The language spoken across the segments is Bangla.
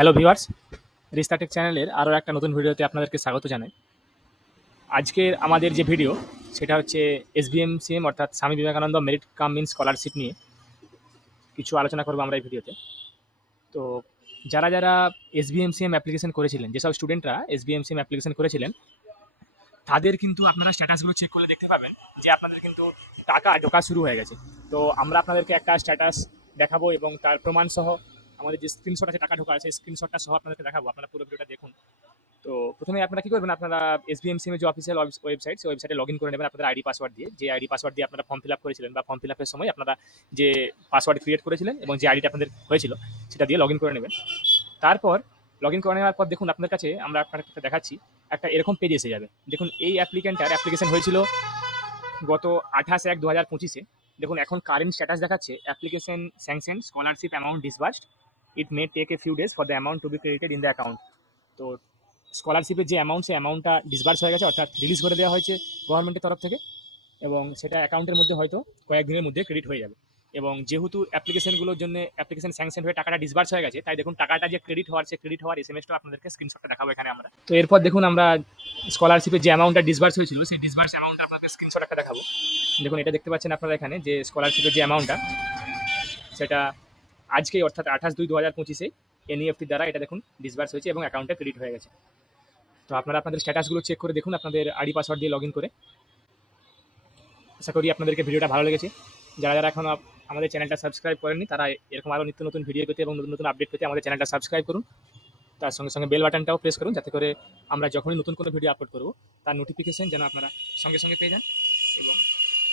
হ্যালো ভিউয়ার্স, রিস্তা টেক চ্যানেলের আরও একটা নতুন ভিডিওতে আপনাদেরকে স্বাগত জানাই। আজকের আমাদের যে ভিডিও সেটা হচ্ছে এসবিএমসিএম অর্থাৎ Swami Vivekananda merit cum means scholarship নিয়ে কিছু আলোচনা করবো আমরা এই ভিডিওতে। তো যারা এসবিএমসিএম অ্যাপ্লিকেশন করেছিলেন, যেসব স্টুডেন্টরা এসবিএমসিএম অ্যাপ্লিকেশন করেছিলেন, তাদের কিন্তু আপনারা স্ট্যাটাসগুলো চেক করলে দেখতে পাবেন যে আপনাদের কিন্তু টাকা ঢোকা শুরু হয়ে গেছে। তো আমরা আপনাদেরকে একটা স্ট্যাটাস দেখাবো এবং তার প্রমাণ সহ আমাদের যে স্ক্রিনশট আছে টাকা ঢোকা আছে স্ক্রিনশটটা সহ আপনাদেরকে দেখাবো। আপনারা পুরো ভিডিওটা দেখুন। তো প্রথমে আপনারা কি করবেন, আপনারা এসবিএমসিএম এর যে অফিসিয়াল ওয়েবসাইট, সেই ওয়েবসাইটে লগ ইন করে নেবেন আপনাদের আইডি পাসওয়ার্ড দিয়ে। যে আইডি পাসওয়ার্ড দিয়ে আপনারা ফর্ম ফিল আপ করেছিলেন বা ফর্ম ফিল আপের সময় আপনারা যে পাসওয়ার্ড ক্রিয়েট করেছিলেন এবং যে আইডিটা আপনাদের হয়েছিল সেটা দিয়ে লগ ইন করে নেবেন। তারপর লগ ইন করে নেওয়ার পর দেখুন আপনার কাছে আমরা আপনাকে দেখাচ্ছি একটা এরকম পেজ এসে যাবে। দেখুন এই অ্যাপ্লিকেন্টটার অ্যাপ্লিকেশন হয়েছিল গত 28/1/2025-এ। দেখুন এখন কারেন্ট স্ট্যাটাস দেখাচ্ছে application sanction scholarship amount disbursed, it may take a few days for the amount to be credited in the account. তো স্কলারশিপের যে অ্যামাউন্ট, সেই অ্যামাউন্টটা ডিসবার্স হয়ে গেছে, অর্থাৎ রিলিজ করে দেওয়া হয়েছে গভর্নমেন্টের তরফ থেকে, এবং সেটা অ্যাকাউন্টের মধ্যে হয়তো কয়েকদিনের মধ্যে ক্রেডিট হয়ে যাবে। এবং যেহেতু অ্যাপ্লিকেশনগুলোর জন্য অ্যাপ্লিকেশন স্যাংশন হয়ে টাকাটা ডিসবার্স হয়ে গেছে, তাই দেখুন টাকাটা যে ক্রেডিট হওয়ার, সে ক্রেডিট হওয়ার এসএমএসটা আপনাদেরকে স্ক্রিনশটটা দেখাবো এখানে আমরা। তো এরপর দেখুন আমরা স্কলারশিপের যে অ্যামাউন্টটা ডিসবার্স হয়েছিল সেই ডিসবার্স অ্যামাউন্টটা আপনাদের স্ক্রিনশট একটা দেখাবো। দেখুন এটা দেখতে পাচ্ছেন আপনারা এখানে যে স্কলারশিপের যে অ্যামাউন্টটা সেটা আজকেই অর্থাৎ 28/2/2025-এ এনইএফটি দ্বারা এটা দেখুন ডিসবার্স হয়েছে এবং অ্যাকাউন্টে ক্রেডিট হয়ে গেছে। তো আপনারা আপনাদের স্ট্যাটাসগুলো চেক করে দেখুন আপনাদের আইডি পাসওয়ার্ড দিয়ে লগ ইন করে। আশা করি আপনাদেরকে ভিডিওটা ভালো লেগেছে। যারা এখন আমাদের চ্যানেলটা সাবস্ক্রাইব করেননি, তারা এরকম আরও নিত্য নতুন ভিডিও পেতে এবং নতুন নতুন আপডেট পেতে আমাদের চ্যানেলটা সাবস্ক্রাইব করুন। তার সঙ্গে সঙ্গে বেল বাটনটাও প্রেস করুন, যাতে করে আমরা যখনই নতুন কোনো ভিডিও আপলোড করব তার নোটিফিকেশন যেন আপনারা সঙ্গে সঙ্গে পেয়ে যান। এবং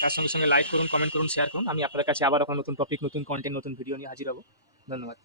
তার সঙ্গে সঙ্গে লাইক করুন, কমেন্ট করুন, শেয়ার করুন। আমি আপনাদের কাছে আবার নতুন টপিক, নতুন কন্টেন্ট, নতুন ভিডিও নিয়ে হাজির হব। ধন্যবাদ।